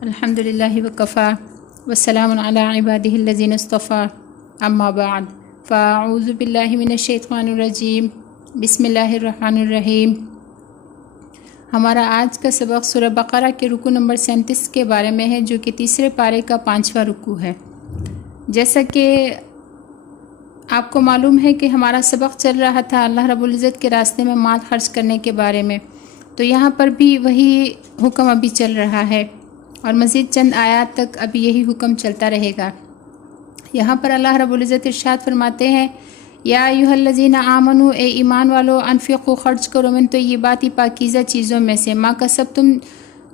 الحمد للہ وکفا والسلام علی عبادہ الذین اصطفیٰ اما بعد فاعوذ باللہ من الشیطان الرجیم بسم اللہ الرحمن الرحیم۔ ہمارا آج کا سبق سورہ بقرہ کے رکوع نمبر 37 کے بارے میں ہے، جو کہ تیسرے پارے کا 5واں رکوع ہے۔ جیسا کہ آپ کو معلوم ہے کہ ہمارا سبق چل رہا تھا اللہ رب العزت کے راستے میں مال خرچ کرنے کے بارے میں، تو یہاں پر بھی وہی حکم ابھی چل رہا ہے اور مزید چند آیات تک ابھی یہی حکم چلتا رہے گا۔ یہاں پر اللہ رب العزت ارشاد فرماتے ہیں، یا ایھا الذین آمنوا، اے ایمان والو، انفقوا، خرچ کرو، من طیبات پاکیزہ چیزوں میں سے، ما کسبتم،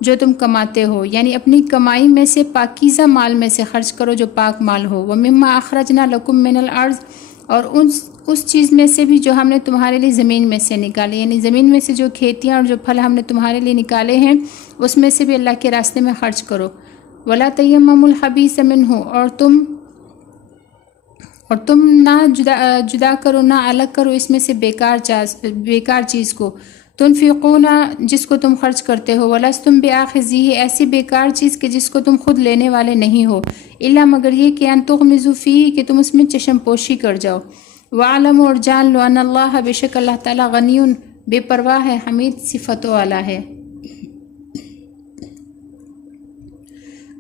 جو تم کماتے ہو، یعنی اپنی کمائی میں سے پاکیزہ مال میں سے خرچ کرو جو پاک مال ہو، ومما اخرجنا لکم من الارض، اور اس چیز میں سے بھی جو ہم نے تمہارے لیے زمین میں سے نکالے، یعنی زمین میں سے جو کھیتیاں اور جو پھل ہم نے تمہارے لیے نکالے ہیں اس میں سے بھی اللہ کے راستے میں خرچ کرو۔ ولا تیمموا الخبیث منہ، اور تم نہ جدا کرو، نہ الگ کرو اس میں سے بیکار چیز کو، تنفقون، جس کو تم خرچ کرتے ہو، ولستم بآخذیہ، ایسی بیکار چیز کہ جس کو تم خود لینے والے نہیں ہو، الا مگر یہ کہ ان تغمضوا فیہ، کہ تم اس میں چشم پوشی کر جاؤ، وَاعْلَمُوا، اور جان لو، ان اللہ، بے شک اللہ تعالیٰ، غنی، بے پرواہ ہے، حمید، صفتوں والا ہے۔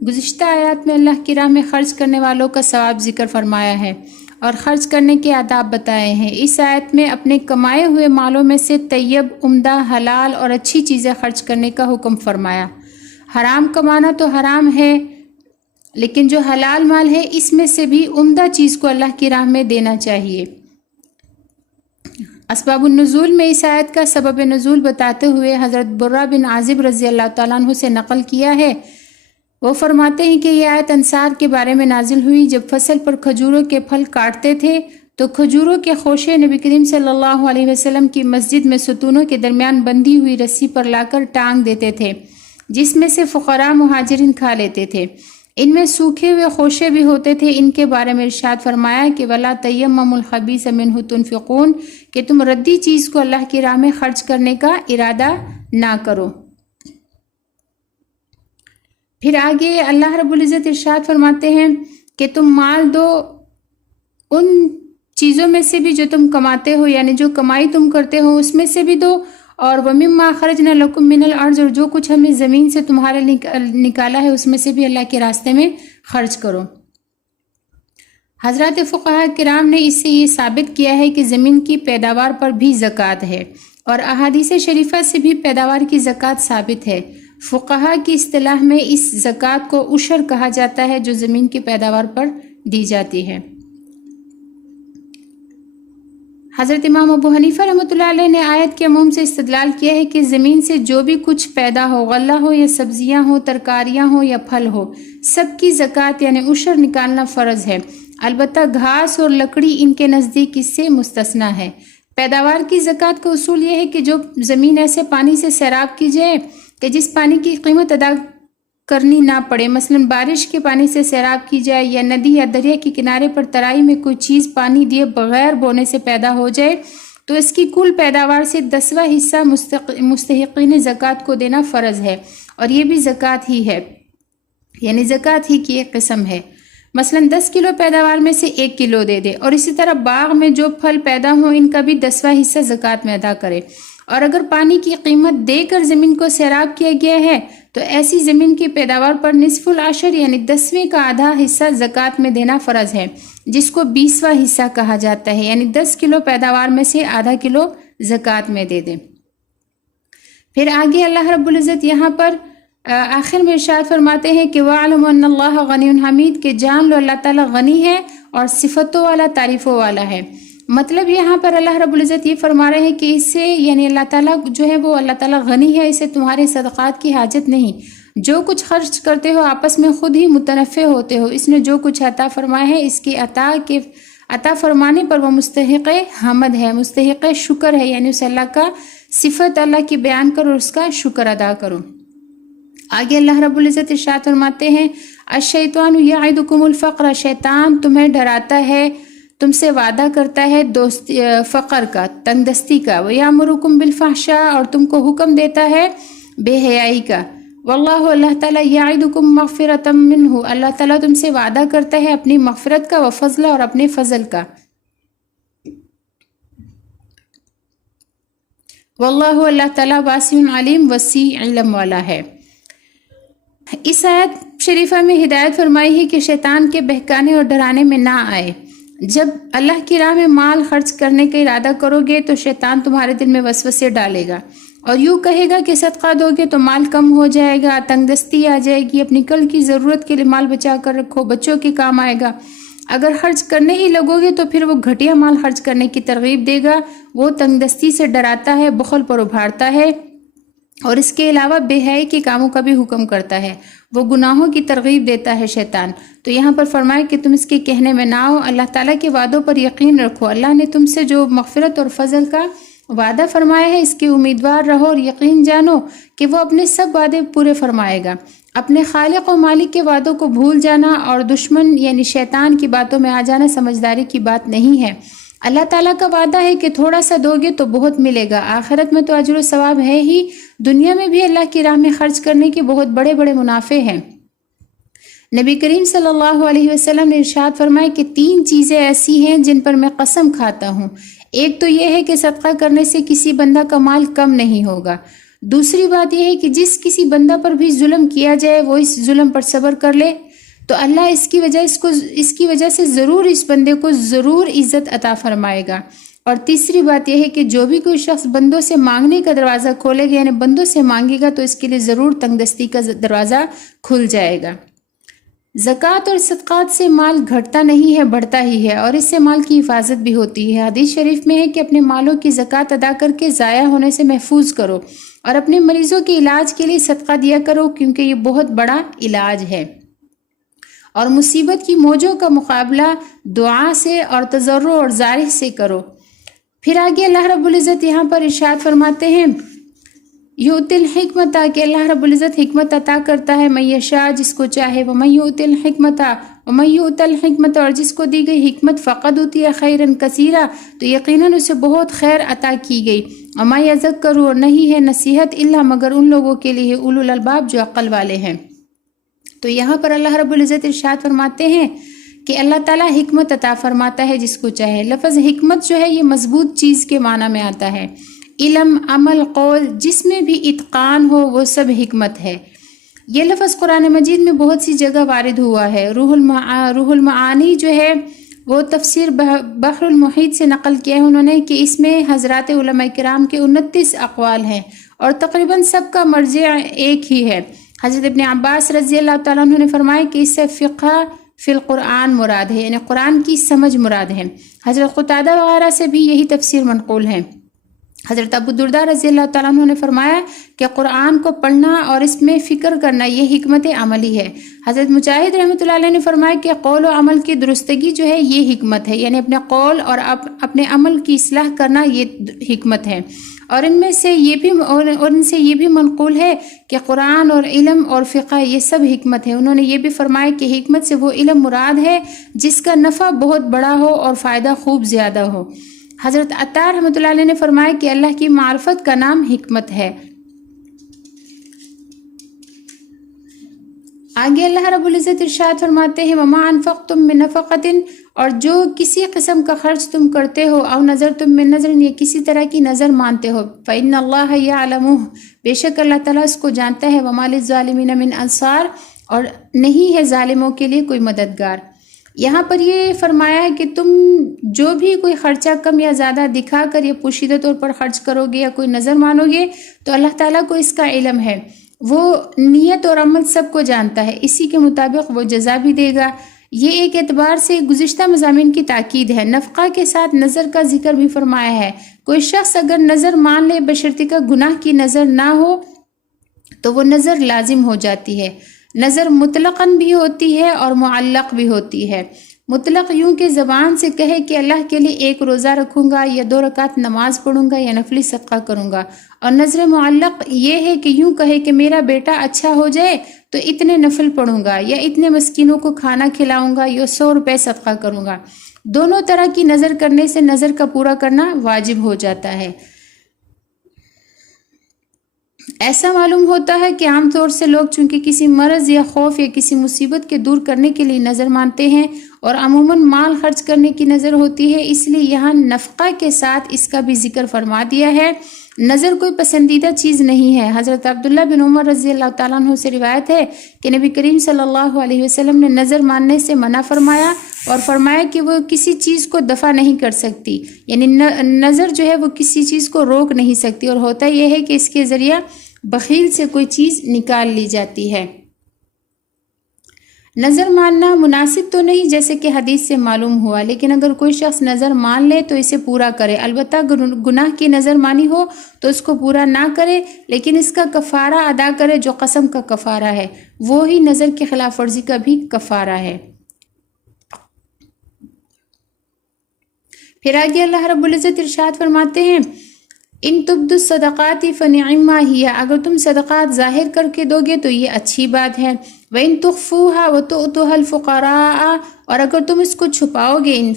گزشتہ آیات میں اللہ کی راہ میں خرچ کرنے والوں کا ثواب ذکر فرمایا ہے اور خرچ کرنے کے آداب بتائے ہیں۔ اس آیت میں اپنے کمائے ہوئے مالوں میں سے طیب، عمدہ، حلال اور اچھی چیزیں خرچ کرنے کا حکم فرمایا۔ حرام کمانا تو حرام ہے، لیکن جو حلال مال ہے اس میں سے بھی عمدہ چیز کو اللہ کی راہ میں دینا چاہیے۔ اسباب النزول میں اس آیت کا سبب نزول بتاتے ہوئے حضرت برہ بن عازب رضی اللہ تعالیٰ عنہ سے نقل کیا ہے، وہ فرماتے ہیں کہ یہ آیت انصار کے بارے میں نازل ہوئی، جب فصل پر کھجوروں کے پھل کاٹتے تھے تو کھجوروں کے خوشے نبی کریم صلی اللہ علیہ وسلم کی مسجد میں ستونوں کے درمیان بندھی ہوئی رسی پر لا کر ٹانگ دیتے تھے، جس میں سے فقراء مہاجرین کھا لیتے تھے۔ ان میں سوکھے ہوئے خوشے بھی ہوتے تھے۔ ان کے بارے میں ارشاد فرمایا کہ وَلَا تَيَمَّمُوا الْخَبِيثَ مِنْهُ تُنْفِقُونَ، کہ تم ردی چیز کو اللہ کی راہ میں خرچ کرنے کا ارادہ نہ کرو۔ پھر آگے اللہ رب العزت ارشاد فرماتے ہیں کہ تم مال دو ان چیزوں میں سے بھی جو تم کماتے ہو، یعنی جو کمائی تم کرتے ہو اس میں سے بھی دو، اور وَمِمَّا أَخْرَجْنَا لَكُم مِّنَ الْأَرْضِ، اور جو کچھ ہم نے زمین سے تمہارے نکالا ہے اس میں سے بھی اللہ کے راستے میں خرچ کرو۔ حضرات فقہاء کرام نے اس سے یہ ثابت کیا ہے کہ زمین کی پیداوار پر بھی زکوٰۃ ہے، اور احادیث شریفہ سے بھی پیداوار کی زکوٰۃ ثابت ہے۔ فقہاء کی اصطلاح میں اس زکوٰۃ کو عشر کہا جاتا ہے جو زمین کی پیداوار پر دی جاتی ہے۔ حضرت امام ابو حنیفہ رحمۃ اللہ علیہ نے آیت کے عموم سے استدلال کیا ہے کہ زمین سے جو بھی کچھ پیدا ہو، غلہ ہو یا سبزیاں ہوں، ترکاریاں ہوں یا پھل ہو، سب کی زکوٰۃ یعنی عشر نکالنا فرض ہے، البتہ گھاس اور لکڑی ان کے نزدیک اس سے مستثنیٰ ہے۔ پیداوار کی زکوٰۃ کا اصول یہ ہے کہ جو زمین ایسے پانی سے سیراب کی جائے کہ جس پانی کی قیمت ادا کرنی نہ پڑے، مثلا بارش کے پانی سے سیراب کی جائے، یا ندی یا دریا کے کنارے پر ترائی میں کوئی چیز پانی دیے بغیر بونے سے پیدا ہو جائے، تو اس کی کل پیداوار سے 10واں حصہ مستحقین زکوٰۃ کو دینا فرض ہے، اور یہ بھی زکوٰۃ ہی ہے، یعنی زکوٰۃ ہی کی ایک قسم ہے۔ مثلا 10 کلو پیداوار میں سے 1 کلو دے دے، اور اسی طرح باغ میں جو پھل پیدا ہوں ان کا بھی 10واں حصہ زکوٰۃ میں ادا کرے۔ اور اگر پانی کی قیمت دے کر زمین کو سیراب کیا گیا ہے تو ایسی زمین کی پیداوار پر نصف العشر یعنی 10ویں کا آدھا حصہ زکوٰۃ میں دینا فرض ہے، جس کو 20واں حصہ کہا جاتا ہے، یعنی 10 کلو پیداوار میں سے آدھا کلو زکوٰۃ میں دے دیں۔ پھر آگے اللہ رب العزت یہاں پر آخر میں ارشاد فرماتے ہیں کہ وَاعْلَمُوا أَنَّ اللَّهَ غَنِيٌّ حَمِيدٌ، کہ جان لو اللہ تعالیٰ غنی ہے اور صفتوں والا، تعریفوں والا ہے۔ مطلب یہاں پر اللہ رب العزت یہ فرما رہے ہیں کہ اس سے یعنی اللہ تعالیٰ جو ہے وہ اللہ تعالیٰ غنی ہے، اسے تمہارے صدقات کی حاجت نہیں، جو کچھ خرچ کرتے ہو آپس میں خود ہی متنفع ہوتے ہو، اس نے جو کچھ عطا فرمایا ہے اس کی عطا فرمانے پر وہ مستحق حمد ہے، مستحق شکر ہے، یعنی اس اللہ کا صفت اللہ کی بیان کرو اور اس کا شکر ادا کرو۔ آگے اللہ رب العزت ارشاد فرماتے ہیں الشیطان یعدکم الفقر، شیطان تمہیں ڈراتا ہے، تم سے وعدہ کرتا ہے فقر کا، تنگ دستی کا، وَيَأْمُرُكُمْ بِالْفَحْشَاءِ، اور تم کو حکم دیتا ہے بے حیائی کا، واللہ اللہ تعالیٰ یعدکم مغفرۃ منہ، اللہ تعالیٰ تم سے وعدہ کرتا ہے اپنی مغفرت کا، وفضل اور اپنے فضل کا۔ واللہ اللہ تعالیٰ واسع علیم، وسیع علم والا ہے۔ اس آیت شریفہ میں ہدایت فرمائی ہے کہ شیطان کے بہکانے اور ڈرانے میں نہ آئے۔ جب اللہ کی راہ میں مال خرچ کرنے کا ارادہ کرو گے تو شیطان تمہارے دل میں وسوسے ڈالے گا اور یوں کہے گا کہ صدقہ دو گے تو مال کم ہو جائے گا، تنگ دستی آ جائے گی، اپنی کل کی ضرورت کے لیے مال بچا کر رکھو، بچوں کے کام آئے گا۔ اگر خرچ کرنے ہی لگو گے تو پھر وہ گھٹیا مال خرچ کرنے کی ترغیب دے گا، وہ تنگ دستی سے ڈراتا ہے، بخل پر ابھارتا ہے، اور اس کے علاوہ بے حیائی کے کاموں کا بھی حکم کرتا ہے، وہ گناہوں کی ترغیب دیتا ہے شیطان۔ تو یہاں پر فرمائے کہ تم اس کے کہنے میں نہ آؤ، اللہ تعالیٰ کے وعدوں پر یقین رکھو، اللہ نے تم سے جو مغفرت اور فضل کا وعدہ فرمایا ہے اس کے امیدوار رہو اور یقین جانو کہ وہ اپنے سب وعدے پورے فرمائے گا۔ اپنے خالق و مالک کے وعدوں کو بھول جانا اور دشمن یعنی شیطان کی باتوں میں آ جانا سمجھداری کی بات نہیں ہے۔ اللہ تعالیٰ کا وعدہ ہے کہ تھوڑا سا دو گے تو بہت ملے گا، آخرت میں تو اجر و ثواب ہے ہی، دنیا میں بھی اللہ کی راہ میں خرچ کرنے کے بہت بڑے بڑے منافع ہیں۔ نبی کریم صلی اللہ علیہ وسلم نے ارشاد فرمایا کہ 3 چیزیں ایسی ہیں جن پر میں قسم کھاتا ہوں۔ ایک تو یہ ہے کہ صدقہ کرنے سے کسی بندہ کا مال کم نہیں ہوگا۔ دوسری بات یہ ہے کہ جس کسی بندہ پر بھی ظلم کیا جائے وہ اس ظلم پر صبر کر لے تو اللہ اس کی وجہ سے ضرور اس بندے کو ضرور عزت عطا فرمائے گا۔ اور تیسری بات یہ ہے کہ جو بھی کوئی شخص بندوں سے مانگنے کا دروازہ کھولے گا یعنی بندوں سے مانگے گا تو اس کے لیے ضرور تنگ دستی کا دروازہ کھل جائے گا۔ زکوٰۃ اور صدقات سے مال گھٹتا نہیں ہے، بڑھتا ہی ہے، اور اس سے مال کی حفاظت بھی ہوتی ہے۔ حدیث شریف میں ہے کہ اپنے مالوں کی زکوٰۃ ادا کر کے ضائع ہونے سے محفوظ کرو اور اپنے مریضوں کے علاج کے لیے صدقہ دیا کرو کیونکہ یہ بہت بڑا علاج ہے۔ اور مصیبت کی موجوں کا مقابلہ دعا سے اور تضرع اور زارع سے کرو۔ پھر آگے اللہ رب العزت یہاں پر ارشاد فرماتے ہیں یؤتی الحکمت، کہ اللہ رب العزت حکمت عطا کرتا ہے من یشاء، جس کو چاہے، ومن یؤت الحکمت ومن یؤت الحکمت، اور جس کو دی گئی حکمت فقد اوتی خیرا کثیرا، تو یقیناً اسے بہت خیر عطا کی گئی۔ وما یذکر، اور نہیں ہے نصیحت الا مگر ان لوگوں کے لیے اولو الالباب جو عقل والے ہیں۔ تو یہاں پر اللہ رب العزت ارشاد فرماتے ہیں کہ اللہ تعالیٰ حکمت عطا فرماتا ہے جس کو چاہے۔ لفظ حکمت جو ہے یہ مضبوط چیز کے معنی میں آتا ہے۔ علم، عمل، قول، جس میں بھی اتقان ہو وہ سب حکمت ہے۔ یہ لفظ قرآن مجید میں بہت سی جگہ وارد ہوا ہے۔ روح المعانی جو ہے وہ تفسیر بحر المحیط سے نقل کیا ہے انہوں نے کہ اس میں حضرات علماء کرام کے 29 اقوال ہیں اور تقریباً سب کا مرجع ایک ہی ہے۔ حضرت ابن عباس رضی اللہ تعالیٰ عنہ نے فرمایا کہ اس سے فقہ فی القرآن مراد ہے، یعنی قرآن کی سمجھ مراد ہے۔ حضرت قتادہ وغیرہ سے بھی یہی تفسیر منقول ہے۔ حضرت ابو درداء رضی اللہ تعالیٰ عنہ نے فرمایا کہ قرآن کو پڑھنا اور اس میں فکر کرنا یہ حکمت عملی ہے۔ حضرت مجاہد رحمۃ اللہ علیہ نے فرمایا کہ قول و عمل کی درستگی جو ہے یہ حکمت ہے، یعنی اپنے قول اور اپنے عمل کی اصلاح کرنا یہ حکمت ہے۔ اور ان سے یہ بھی منقول ہے کہ قرآن اور علم اور فقہ یہ سب حکمت ہے۔ انہوں نے یہ بھی فرمایا کہ حکمت سے وہ علم مراد ہے جس کا نفع بہت بڑا ہو اور فائدہ خوب زیادہ ہو۔ حضرت عطار رحمۃ اللہ علیہ نے فرمایا کہ اللہ کی معرفت کا نام حکمت ہے۔ آگے اللہ رب العزت ارشاد فرماتے ہیں وما انفقتم من نفقۃ، اور جو کسی قسم کا خرچ تم کرتے ہو، او نظر تم من نظر، یا کسی طرح کی نظر مانتے ہو، فإن اللہ یعلمہ، بے شک اللہ تعالیٰ اس کو جانتا ہے، وما للظالمین من انصار، اور نہیں ہے ظالموں کے لیے کوئی مددگار۔ یہاں پر یہ فرمایا ہے کہ تم جو بھی کوئی خرچہ کم یا زیادہ دکھا کر یا پوشیدہ طور پر خرچ کرو گے یا کوئی نظر مانو گے تو اللہ تعالیٰ کو اس کا علم ہے، وہ نیت اور عمل سب کو جانتا ہے، اسی کے مطابق وہ جزا بھی دے گا۔ یہ ایک اعتبار سے گزشتہ مضامین کی تاکید ہے۔ نفقہ کے ساتھ نظر کا ذکر بھی فرمایا ہے۔ کوئی شخص اگر نظر مان لے بشرطیکہ کا گناہ کی نظر نہ ہو تو وہ نظر لازم ہو جاتی ہے۔ نظر مطلقاً بھی ہوتی ہے اور معلق بھی ہوتی ہے۔ مطلق یوں کہ زبان سے کہے کہ اللہ کے لیے 1 روزہ رکھوں گا یا 2 رکعت نماز پڑھوں گا یا نفلی صدقہ کروں گا، اور نظر معلق یہ ہے کہ یوں کہے کہ میرا بیٹا اچھا ہو جائے تو اتنے نفل پڑھوں گا یا اتنے مسکینوں کو کھانا کھلاؤں گا یا 100 روپے صدقہ کروں گا۔ دونوں طرح کی نظر کرنے سے نظر کا پورا کرنا واجب ہو جاتا ہے۔ ایسا معلوم ہوتا ہے کہ عام طور سے لوگ چونکہ کسی مرض یا خوف یا کسی مصیبت کے دور کرنے کے لیے نظر مانتے ہیں اور عموماً مال خرچ کرنے کی نظر ہوتی ہے، اس لیے یہاں نفقہ کے ساتھ اس کا بھی ذکر فرما دیا ہے۔ نظر کوئی پسندیدہ چیز نہیں ہے۔ حضرت عبداللہ بن عمر رضی اللہ تعالیٰ عنہ سے روایت ہے کہ نبی کریم صلی اللہ علیہ وسلم نے نظر ماننے سے منع فرمایا اور فرمایا کہ وہ کسی چیز کو دفع نہیں کر سکتی، یعنی نظر جو ہے وہ کسی چیز کو روک نہیں سکتی، اور ہوتا یہ ہے کہ اس کے ذریعہ بخیل سے کوئی چیز نکال لی جاتی ہے۔ نظر ماننا مناسب تو نہیں جیسے کہ حدیث سے معلوم ہوا، لیکن اگر کوئی شخص نظر مان لے تو اسے پورا کرے، البتہ گناہ کی نظر مانی ہو تو اس کو پورا نہ کرے، لیکن اس کا کفارہ ادا کرے جو قسم کا کفارہ ہے، وہی نظر کی خلاف ورزی کا بھی کفارہ ہے۔ پھر آگے اللہ رب العزت ارشاد فرماتے ہیں ان تبدوا الصدقات فنعما ہی، اگر تم صدقات ظاہر کر کے دو گے تو یہ اچھی بات ہے، وَإِن تُخْفُوهَا وَتُؤْتُوهَا الْفُقَرَاءَ، اور اگر تم اس کو چھپاؤ گے، ان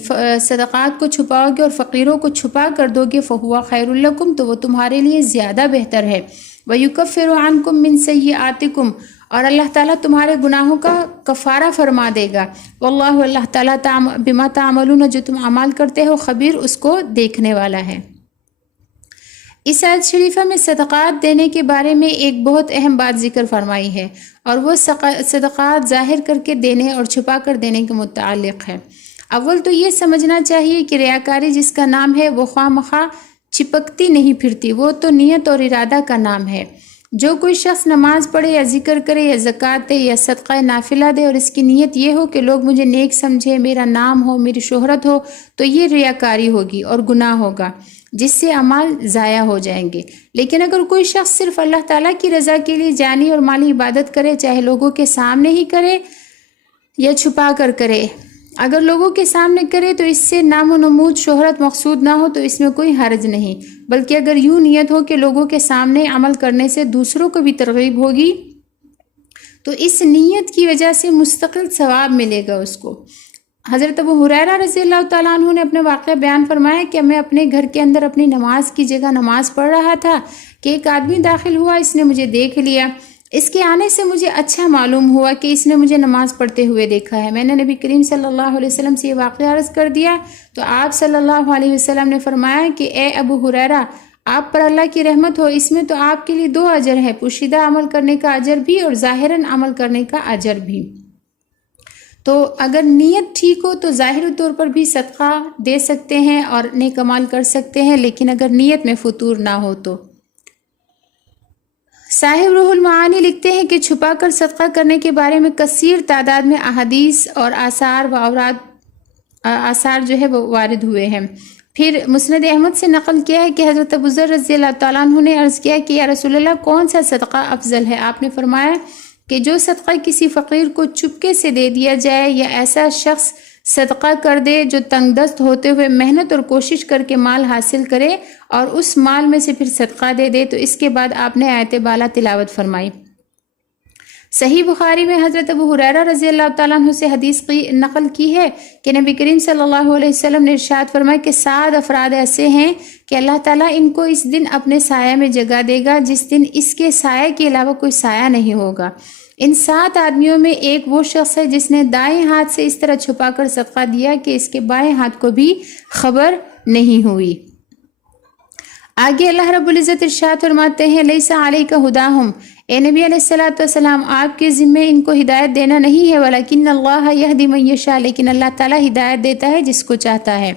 صدقات کو چھپاؤ گے اور فقیروں کو چھپا کر دو گے، فَهُوَ خَيْرٌ لَكُمْ، تو وہ تمہارے لیے زیادہ بہتر ہے، وَيُكَفِّرُ عَنْكُم مِّن سَيِّئَاتِكُمْ، اور اللہ تعالیٰ تمہارے گناہوں کا کفارہ فرما دے گا، واللہ اللہ تعالیٰ بما تعملون، جو تم اعمال کرتے ہو، خبیر اس کو دیکھنے والا ہے۔ اس آیت شریفہ میں صدقات دینے کے بارے میں ایک بہت اہم بات ذکر فرمائی ہے، اور وہ صدقات ظاہر کر کے دینے اور چھپا کر دینے کے متعلق ہے۔ اول تو یہ سمجھنا چاہیے کہ ریاکاری جس کا نام ہے وہ خواہ مخواہ چپکتی نہیں پھرتی، وہ تو نیت اور ارادہ کا نام ہے۔ جو کوئی شخص نماز پڑھے یا ذکر کرے یا زکوٰۃ دے یا صدقہ نافلہ دے اور اس کی نیت یہ ہو کہ لوگ مجھے نیک سمجھے، میرا نام ہو، میری شہرت ہو، تو یہ ریاکاری ہوگی اور گناہ ہوگا، جس سے اعمال ضائع ہو جائیں گے۔ لیکن اگر کوئی شخص صرف اللہ تعالیٰ کی رضا کے لیے جانی اور مالی عبادت کرے، چاہے لوگوں کے سامنے ہی کرے یا چھپا کر کرے، اگر لوگوں کے سامنے کرے تو اس سے نام و نمود شہرت مقصود نہ ہو تو اس میں کوئی حرج نہیں، بلکہ اگر یوں نیت ہو کہ لوگوں کے سامنے عمل کرنے سے دوسروں کو بھی ترغیب ہوگی تو اس نیت کی وجہ سے مستقل ثواب ملے گا اس کو۔ حضرت ابو ہریرہ رضی اللہ تعالیٰ عنہ نے اپنے واقعہ بیان فرمایا کہ میں اپنے گھر کے اندر اپنی نماز کی جگہ نماز پڑھ رہا تھا کہ ایک آدمی داخل ہوا، اس نے مجھے دیکھ لیا، اس کے آنے سے مجھے اچھا معلوم ہوا کہ اس نے مجھے نماز پڑھتے ہوئے دیکھا ہے۔ میں نے نبی کریم صلی اللہ علیہ وسلم سے یہ واقعہ عرض کر دیا تو آپ صلی اللہ علیہ وسلم نے فرمایا کہ اے ابو ہریرہ، آپ پر اللہ کی رحمت ہو، اس میں تو آپ کے لیے 2 اجر ہے، پوشیدہ عمل کرنے کا اجر بھی اور ظاہراً عمل کرنے کا اجر بھی۔ تو اگر نیت ٹھیک ہو تو ظاہری طور پر بھی صدقہ دے سکتے ہیں اور نیک عمل کر سکتے ہیں، لیکن اگر نیت میں فتور نہ ہو تو۔ صاحب روح المعانی لکھتے ہیں کہ چھپا کر صدقہ کرنے کے بارے میں کثیر تعداد میں احادیث اور آثار جو ہے وہ وارد ہوئے ہیں۔ پھر مسند احمد سے نقل کیا ہے کہ حضرت ابو ذر رضی اللہ تعالیٰ عنہ نے عرض کیا کہ یا رسول اللہ، کون سا صدقہ افضل ہے؟ آپ نے فرمایا کہ جو صدقہ کسی فقیر کو چپکے سے دے دیا جائے، یا ایسا شخص صدقہ کر دے جو تنگ دست ہوتے ہوئے محنت اور کوشش کر کے مال حاصل کرے اور اس مال میں سے پھر صدقہ دے دے۔ تو اس کے بعد آپ نے آیت بالا تلاوت فرمائی۔ صحیح بخاری میں حضرت ابو ہریرہ رضی اللہ تعالیٰ عنہ سے حدیث نقل کی ہے کہ نبی کریم صلی اللہ علیہ وسلم نے ارشاد فرمایا کہ 7 افراد ایسے ہیں کہ اللہ تعالیٰ ان کو اس دن اپنے سایہ میں جگہ دے گا جس دن اس کے سایہ کے علاوہ کوئی سایہ نہیں ہوگا۔ ان 7 آدمیوں میں ایک وہ شخص ہے جس نے دائیں ہاتھ سے اس طرح چھپا کر صدقہ دیا کہ اس کے بائیں ہاتھ کو بھی خبر نہیں ہوئی۔ آگے اللہ رب العزت ارشاد فرماتے ہیں لیس علیک ھداھم، اے نبی علیہ الصلوۃ والسلام، آپ کے ذمے ان کو ہدایت دینا نہیں ہے، ولکن اللہ یہدی من یشاء، لیکن اللہ تعالیٰ ہدایت دیتا ہے جس کو چاہتا ہے۔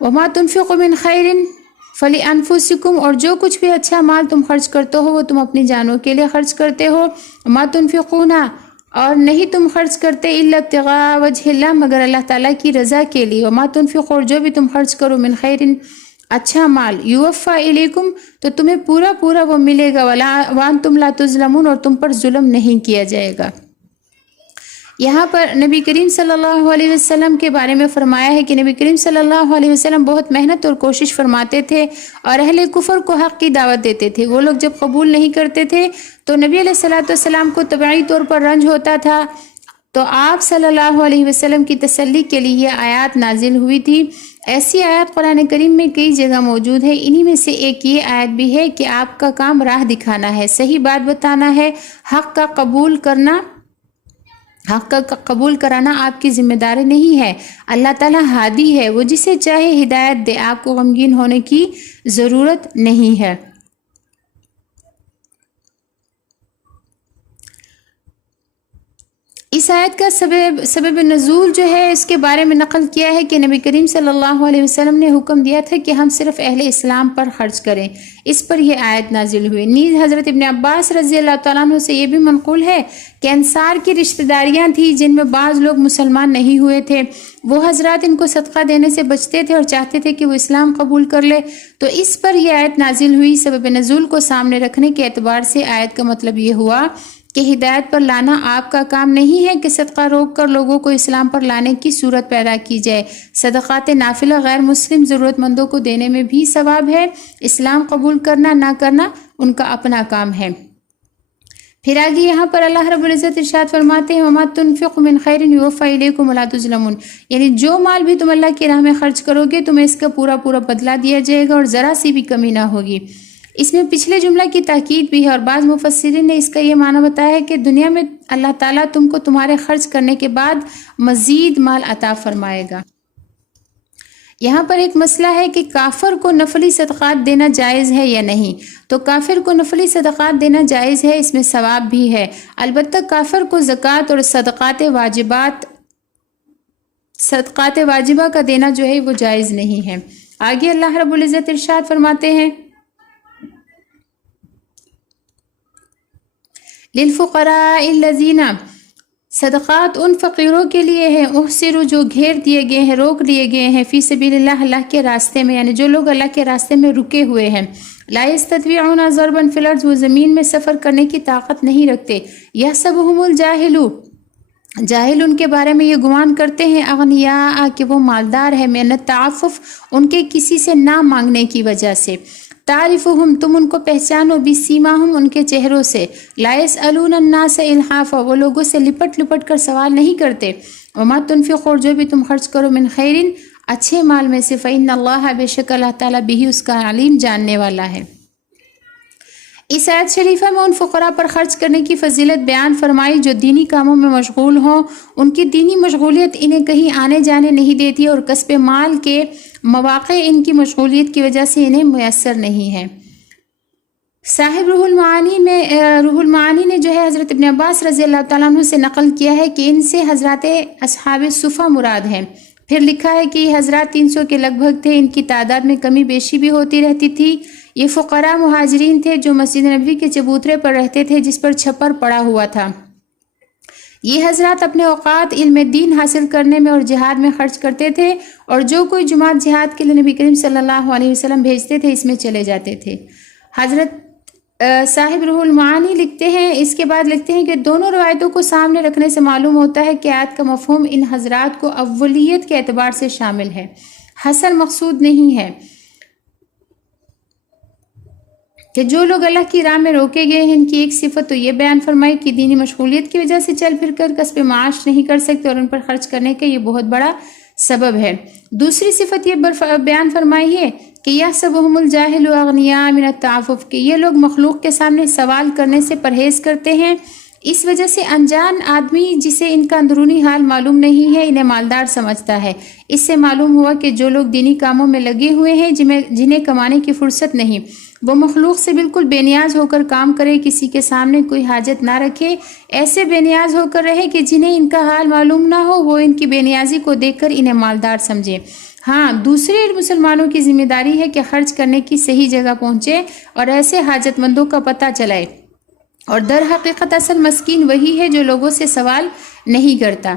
وما تنفقوا من خیر فلانفسکم، اور جو کچھ بھی اچھا مال تم خرچ کرتے ہو وہ تم اپنی جانوں کے لیے خرچ کرتے ہو۔ وما تنفقون، اور نہیں تم خرچ کرتے الا ابتغاء وجہ اللہ، مگر اللہ تعالیٰ کی رضا کے لیے۔ وما تنفقوا، اور جو بھی تم خرچ کرو من خیر، اچھا مال، یوفا الیکم، تو تمہیں پورا پورا وہ ملے گا، وانتم لا تظلمون، اور تم پر ظلم نہیں کیا جائے گا۔ یہاں پر نبی کریم صلی اللہ علیہ وسلم کے بارے میں فرمایا ہے کہ نبی کریم صلی اللہ علیہ وسلم بہت محنت اور کوشش فرماتے تھے اور اہل کفر کو حق کی دعوت دیتے تھے۔ وہ لوگ جب قبول نہیں کرتے تھے تو نبی علیہ الصلوۃ والسلام کو طبعی طور پر رنج ہوتا تھا، تو آپ صلی اللہ علیہ وسلم کی تسلی کے لیے یہ آیات نازل ہوئی تھی ایسی آیات قرآن کریم میں کئی جگہ موجود ہے. انہی میں سے ایک یہ آیت بھی ہے کہ آپ کا کام راہ دکھانا ہے، صحیح بات بتانا ہے، حق کا قبول کرانا آپ کی ذمہ داری نہیں ہے. اللہ تعالیٰ ہادی ہے، وہ جسے چاہے ہدایت دے، آپ کو غمگین ہونے کی ضرورت نہیں ہے. اس آیت کا سبب نزول جو ہے اس کے بارے میں نقل کیا ہے کہ نبی کریم صلی اللہ علیہ وسلم نے حکم دیا تھا کہ ہم صرف اہل اسلام پر خرچ کریں. اس پر یہ آیت نازل ہوئی. نیز حضرت ابن عباس رضی اللہ تعالیٰ عنہ سے یہ بھی منقول ہے کہ انصار کی رشتہ داریاں تھیں جن میں بعض لوگ مسلمان نہیں ہوئے تھے، وہ حضرات ان کو صدقہ دینے سے بچتے تھے اور چاہتے تھے کہ وہ اسلام قبول کر لے، تو اس پر یہ آیت نازل ہوئی. سبب نزول کو سامنے رکھنے کے اعتبار سے آیت کا مطلب یہ ہوا کہ ہدایت پر لانا آپ کا کام نہیں ہے کہ صدقہ روک کر لوگوں کو اسلام پر لانے کی صورت پیدا کی جائے. صدقات نافلہ غیر مسلم ضرورت مندوں کو دینے میں بھی ثواب ہے. اسلام قبول کرنا نہ کرنا ان کا اپنا کام ہے. پھر آگے یہاں پر اللہ رب العزت ارشاد فرماتے ہیں وَمَا تُنْفِقُوا مِنْ خَيْرٍ يُوَفَّ إِلَيْكُمْ وَلَا تُظْلَمُونَ، یعنی جو مال بھی تم اللہ کی راہ میں خرچ کرو گے تمہیں اس کا پورا بدلہ دیا جائے گا اور ذرا سی بھی کمی نہ ہوگی. اس میں پچھلے جملہ کی تاکید بھی ہے اور بعض مفسرین نے اس کا یہ معنی بتایا ہے کہ دنیا میں اللہ تعالیٰ تم کو تمہارے خرچ کرنے کے بعد مزید مال عطا فرمائے گا. یہاں پر ایک مسئلہ ہے کہ کافر کو نفلی صدقات دینا جائز ہے یا نہیں. تو کافر کو نفلی صدقات دینا جائز ہے، اس میں ثواب بھی ہے. البتہ کافر کو زکوٰۃ اور صدقات واجبہ کا دینا جو ہے وہ جائز نہیں ہے. آگے اللہ رب العزت ارشاد فرماتے ہیں للفقراء الذین، صدقات ان فقیروں کے لیے ہیں، احصروا جو گھیر دیے گئے ہیں، روک لیے گئے ہیں، فی سبیل اللہ، اللہ کے راستے میں، یعنی جو لوگ اللہ کے راستے میں رکے ہوئے ہیں. لا یستطیعون ضربا فی الارض، وہ زمین میں سفر کرنے کی طاقت نہیں رکھتے. یحسبہم الجاہل، جاہل ان کے بارے میں یہ گمان کرتے ہیں، اغنیاء کہ وہ مالدار ہے، من التعفف ان کے کسی سے نہ مانگنے کی وجہ سے. تعرفہم تم ان کو پہچانو، بسیماہم ان کے چہروں سے. لا یسألون الناس الحافا وہ لوگوں سے لپٹ کر سوال نہیں کرتے. وما تنفقوا جو بھی تم خرچ کرو من خیرن اچھے مال میں سے، فإن اللہ بے شک اللہ تعالیٰ بھی اس کا علیم جاننے والا ہے. اس آیت شریفہ میں ان فقراء پر خرچ کرنے کی فضیلت بیان فرمائی جو دینی کاموں میں مشغول ہوں. ان کی دینی مشغولیت انہیں کہیں آنے جانے نہیں دیتی اور کسب مال کے مواقع ان کی مشغولیت کی وجہ سے انہیں میسر نہیں ہے. صاحب روح المعانی نے جو ہے حضرت ابن عباس رضی اللہ تعالیٰ عنہ سے نقل کیا ہے کہ ان سے حضرات اصحاب صفہ مراد ہیں. پھر لکھا ہے کہ یہ حضرات 300 کے لگ بھگ تھے، ان کی تعداد میں کمی بیشی بھی ہوتی رہتی تھی. یہ فقراء مہاجرین تھے جو مسجد نبوی کے چبوترے پر رہتے تھے جس پر چھپر پڑا ہوا تھا. یہ حضرات اپنے اوقات علم دین حاصل کرنے میں اور جہاد میں خرچ کرتے تھے اور جو کوئی جماعت جہاد کے لیے نبی کریم صلی اللہ علیہ وسلم بھیجتے تھے اس میں چلے جاتے تھے. حضرت صاحب روح المعانی لکھتے ہیں، اس کے بعد لکھتے ہیں کہ دونوں روایتوں کو سامنے رکھنے سے معلوم ہوتا ہے کہ آیت کا مفہوم ان حضرات کو اولیت کے اعتبار سے شامل ہے، حصر مقصود نہیں ہے. کہ جو لوگ اللہ کی راہ میں روکے گئے ہیں ان کی ایک صفت تو یہ بیان فرمائی کہ دینی مشغولیت کی وجہ سے چل پھر کر کسب معاش نہیں کر سکتے اور ان پر خرچ کرنے کا یہ بہت بڑا سبب ہے. دوسری صفت یہ بیان فرمائی ہے کہ یحسبہم الجاہل اغنیاء من التعفف، کہ یہ لوگ مخلوق کے سامنے سوال کرنے سے پرہیز کرتے ہیں. اس وجہ سے انجان آدمی جسے ان کا اندرونی حال معلوم نہیں ہے انہیں مالدار سمجھتا ہے. اس سے معلوم ہوا کہ جو لوگ دینی کاموں میں لگے ہوئے ہیں جنہیں کمانے کی فرصت نہیں، وہ مخلوق سے بالکل بے نیاز ہو کر کام کرے، کسی کے سامنے کوئی حاجت نہ رکھے، ایسے بے نیاز ہو کر رہے کہ جنہیں ان کا حال معلوم نہ ہو وہ ان کی بے نیازی کو دیکھ کر انہیں مالدار سمجھے. ہاں، دوسرے مسلمانوں کی ذمہ داری ہے کہ خرچ کرنے کی صحیح جگہ پہنچے اور ایسے حاجت مندوں کا پتہ چلائے، اور در حقیقت اصل مسکین وہی ہے جو لوگوں سے سوال نہیں کرتا.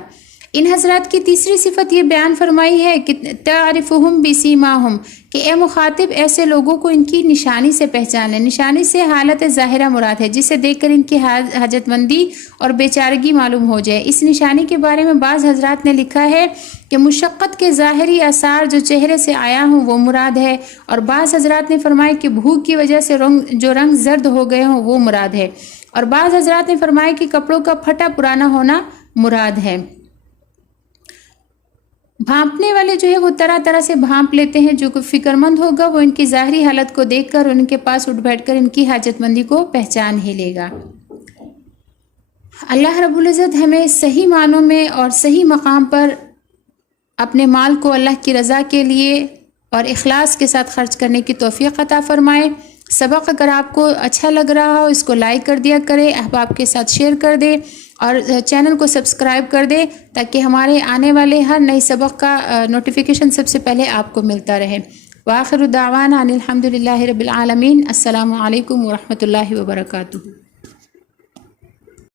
ان حضرات کی تیسری صفت یہ بیان فرمائی ہے کہ تعرفہم بسیماہم، کہ اے مخاطب ایسے لوگوں کو ان کی نشانی سے پہچانے. نشانی سے حالت ظاہرہ مراد ہے جسے دیکھ کر ان کی حاجت مندی اور بیچارگی معلوم ہو جائے. اس نشانی کے بارے میں بعض حضرات نے لکھا ہے کہ مشقت کے ظاہری آثار جو چہرے سے آیا ہوں وہ مراد ہے، اور بعض حضرات نے فرمایا کہ بھوک کی وجہ سے جو رنگ زرد ہو گئے ہوں وہ مراد ہے، اور بعض حضرات نے فرمایا کہ کپڑوں کا پھٹا پرانا ہونا مراد ہے. بھانپنے والے جو ہے وہ طرح طرح سے بھانپ لیتے ہیں. جو کوئی فکر مند ہوگا وہ ان کی ظاہری حالت کو دیکھ کر ان کے پاس اٹھ بیٹھ کر ان کی حاجت مندی کو پہچان ہی لے گا. اللہ رب العزت ہمیں صحیح معنوں میں اور صحیح مقام پر اپنے مال کو اللہ کی رضا کے لیے اور اخلاص کے ساتھ خرچ کرنے کی توفیق عطا فرمائے. سبق اگر آپ کو اچھا لگ رہا ہو اس کو لائک کر دیا کرے، احباب کے ساتھ شیئر کر دے اور چینل کو سبسکرائب کر دے تاکہ ہمارے آنے والے ہر نئی سبق کا نوٹیفیکیشن سب سے پہلے آپ کو ملتا رہے. وآخر دعوانا ان الحمد للہ رب العالمین. السلام علیکم ورحمۃ اللہ وبرکاتہ.